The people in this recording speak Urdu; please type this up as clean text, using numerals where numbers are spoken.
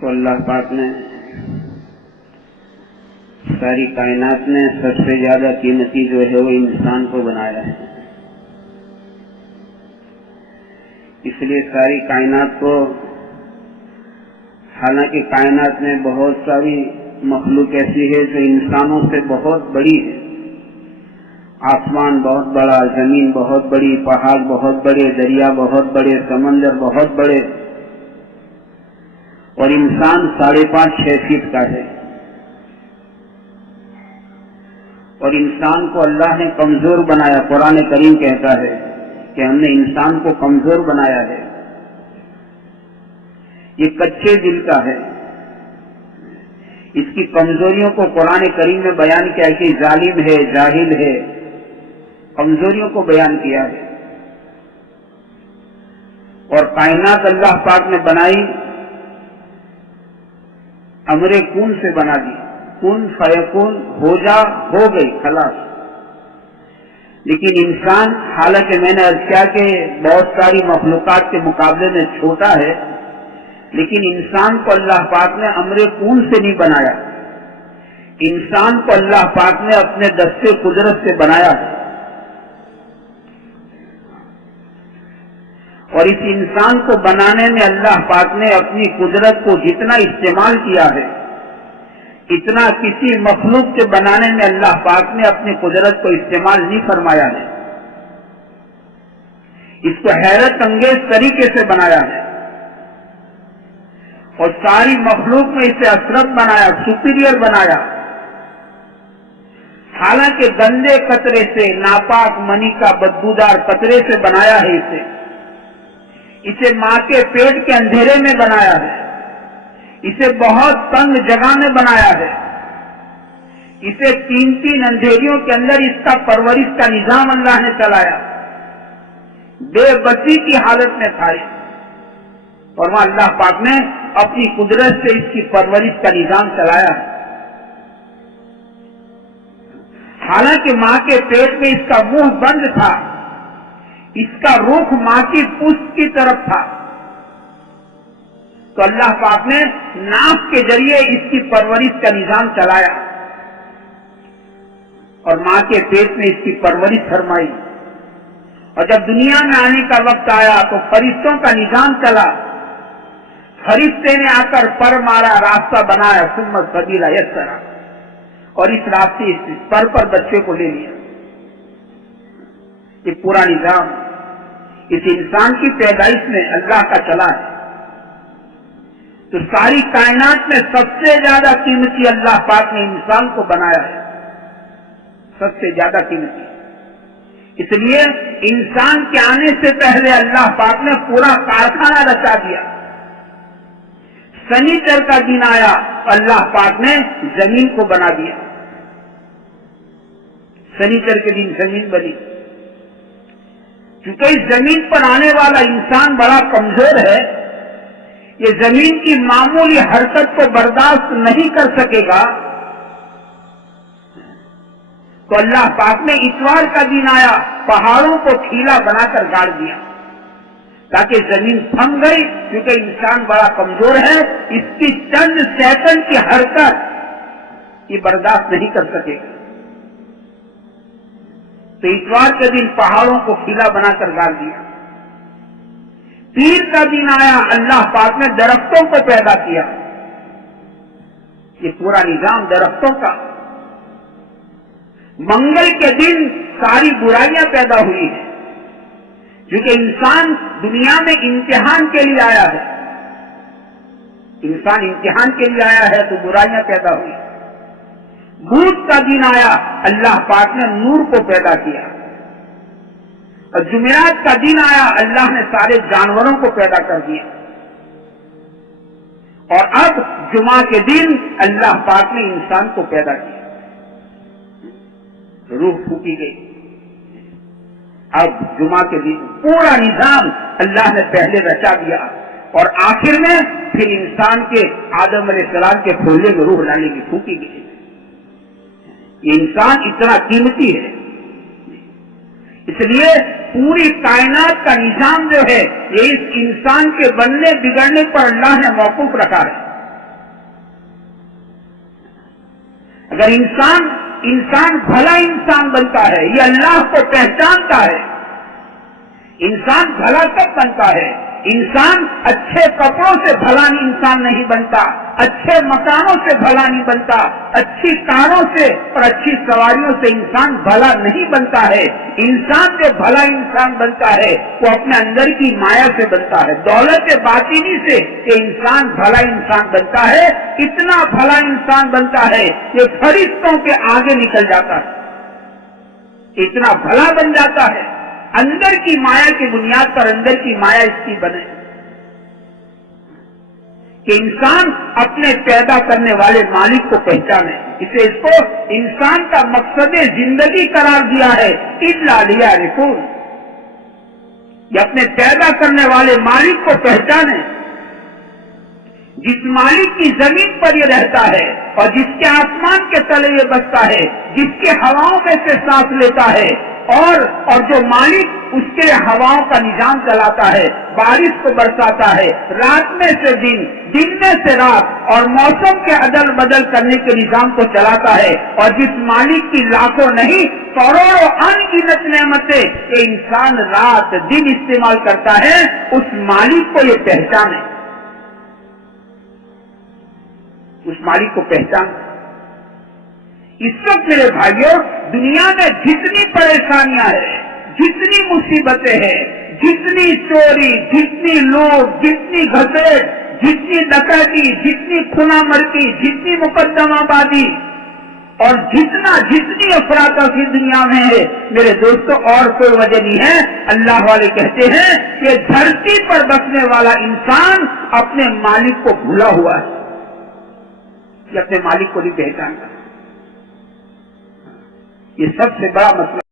تو اللہ پاک نے ساری کائنات میں سب سے زیادہ قیمتی جو ہے وہ انسان کو بنایا ہے. اس لیے ساری کائنات کو، حالانکہ کائنات میں بہت ساری مخلوق ایسی ہے جو انسانوں سے بہت بڑی ہے، آسمان بہت بڑا، زمین بہت بڑی، پہاڑ بہت بڑے، دریا بہت بڑے، سمندر بہت بڑے، اور انسان 5.5-6 فٹ کا ہے. اور انسان کو اللہ نے کمزور بنایا. قرآن کریم کہتا ہے کہ ہم نے انسان کو کمزور بنایا ہے. یہ کچے دل کا ہے. اس کی کمزوریوں کو قرآن کریم میں بیان کیا کہ ظالم ہے، جاہل ہے، کمزوریوں کو بیان کیا ہے. اور کائنات اللہ پاک نے بنائی امر کون سے بنا دی. کن فیکون، ہو جا، ہو گئی، خلاص. لیکن انسان، حالانکہ میں نے عرض کیا کہ بہت ساری مخلوقات کے مقابلے میں چھوٹا ہے، لیکن انسان کو اللہ پاک نے امر کون سے نہیں بنایا. انسان کو اللہ پاک نے اپنے دستے قدرت سے بنایا ہے. اور اس انسان کو بنانے میں اللہ پاک نے اپنی قدرت کو جتنا استعمال کیا ہے، اتنا کسی مخلوق کے بنانے میں اللہ پاک نے اپنی قدرت کو استعمال نہیں فرمایا ہے. اس کو حیرت انگیز طریقے سے بنایا ہے، اور ساری مخلوق میں اسے اشرف بنایا، سپیریئر بنایا. حالانکہ گندے قطرے سے، ناپاک منی کا بدبودار قطرے سے بنایا ہے. اسے ماں کے پیٹ کے اندھیرے میں بنایا ہے. اسے بہت تنگ جگہ میں بنایا ہے. اسے 3 اندھیریوں کے اندر اس کا پرورش کا نظام اللہ نے چلایا. بے بسی کی حالت میں تھا، اور وہاں اللہ پاک نے اپنی قدرت سے اس کی پرورش کا نظام چلایا ہے. حالانکہ ماں کے پیٹ میں اس کا منہ بند تھا، اس کا رخ ماں کی پشت کی طرف تھا، تو اللہ پاک نے ناک کے ذریعے اس کی پرورش کا نظام چلایا اور ماں کے پیٹ میں اس کی پرورش فرمائی. اور جب دنیا میں آنے کا وقت آیا تو فرشتوں کا نظام چلا. فرشتے نے آ کر پر مارا، راستہ بنایا، ثم السبیل یسرا، اور اس راستے پر بچے کو لے لیا. یہ پورا نظام اس انسان کی پیدائش میں اللہ کا چلا ہے. تو ساری کائنات میں سب سے زیادہ قیمتی اللہ پاک نے انسان کو بنایا ہے، سب سے زیادہ قیمتی. اس لیے انسان کے آنے سے پہلے اللہ پاک نے پورا کارخانہ رچا دیا. سنیچر کا دن آیا، اللہ پاک نے زمین کو بنا دیا. سنیچر کے دن زمین بنی. چونکہ اس زمین پر آنے والا انسان بڑا کمزور ہے، یہ زمین کی معمولی حرکت کو برداشت نہیں کر سکے گا، تو اللہ پاک نے اتوار کا دن آیا، پہاڑوں کو کھیلا بنا کر گاڑ دیا تاکہ زمین تھم گئی. کیونکہ انسان بڑا کمزور ہے، اس کی چند سیکنڈ کی حرکت یہ برداشت نہیں کر سکے گا. تو اتوار کے دن پہاڑوں کو کھیلا بنا کر گاڑ دیا. پیر کا دن آیا، اللہ پاک نے درختوں کو پیدا کیا. یہ پورا نظام درختوں کا. منگل کے دن ساری برائیاں پیدا ہوئی ہیں، کیونکہ انسان دنیا میں امتحان کے لیے آیا ہے. انسان امتحان کے لیے آیا ہے تو برائیاں پیدا ہوئی. بدھ کا دن آیا، اللہ پاک نے نور کو پیدا کیا. اور جمعرات کا دن آیا، اللہ نے سارے جانوروں کو پیدا کر دیا. اور اب جمعہ کے دن اللہ پاک نے انسان کو پیدا کیا. روح پھونکی گئی. اب جمعہ کے دن پورا نظام اللہ نے پہلے رچا دیا، اور آخر میں پھر انسان کے آدم علیہ السلام کے کھولنے میں روح لانے کی پھونکی گئی. یہ انسان اتنا قیمتی ہے، اس لیے پوری کائنات کا نظام جو ہے یہ اس انسان کے بننے بگڑنے پر اللہ نے موقوف رکھا ہے. اگر انسان بھلا انسان بنتا ہے، یہ اللہ کو پہچانتا ہے. انسان بھلا کب بنتا ہے؟ انسان اچھے کپڑوں سے بھلا انسان نہیں بنتا، اچھے مکانوں سے بھلا نہیں بنتا، اچھی کاروں سے اور اچھی سواریوں سے انسان بھلا نہیں بنتا ہے. انسان جو بھلا انسان بنتا ہے وہ اپنے اندر کی مایا سے بنتا ہے، دولت باطنی سے کہ انسان بھلا انسان بنتا ہے. اتنا بھلا انسان بنتا ہے کہ فرشتوں کے آگے نکل جاتا ہے، اتنا بھلا بن جاتا ہے. اندر کی مایا کی بنیاد پر اندر کی مایا اس کی بنے کہ انسان اپنے پیدا کرنے والے مالک کو پہچانے. اس کو انسان کا مقصد زندگی قرار دیا ہے. الا لیعرفون، یہ اپنے پیدا کرنے والے مالک کو پہچانے، جس مالک کی زمین پر یہ رہتا ہے اور جس کے آسمان کے تلے یہ بستا ہے، جس کے ہواؤں میں سے سانس لیتا ہے، اور جو مالک اس کے ہواؤں کا نظام چلاتا ہے، بارش کو برساتا ہے، رات میں سے دن، دن میں سے رات، اور موسم کے عدل بدل کرنے کے نظام کو چلاتا ہے، اور جس مالک کی لاکھوں نہیں کروڑوں ان گنت نعمتیں کہ انسان رات دن استعمال کرتا ہے، اس مالک کو یہ پہچانے، اس مالک کو پہچان. اس وقت میرے بھائیوں دنیا میں جتنی پریشانیاں ہیں، جتنی مصیبتیں ہیں، جتنی چوری، جتنی لوٹ، جتنی گھسیٹ، جتنی ڈکیتی، جتنی خنا مرکی، جتنی مقدمہ بازی اور جتنی افراتفری دنیا میں ہے میرے دوستوں، اور کوئی وجہ نہیں ہے. اللہ والے کہتے ہیں کہ دھرتی پر بسنے والا انسان اپنے مالک کو بھولا ہوا ہے، یہ اپنے مالک کو نہیں پہچانتا. یہ سب سے بڑا مسئلہ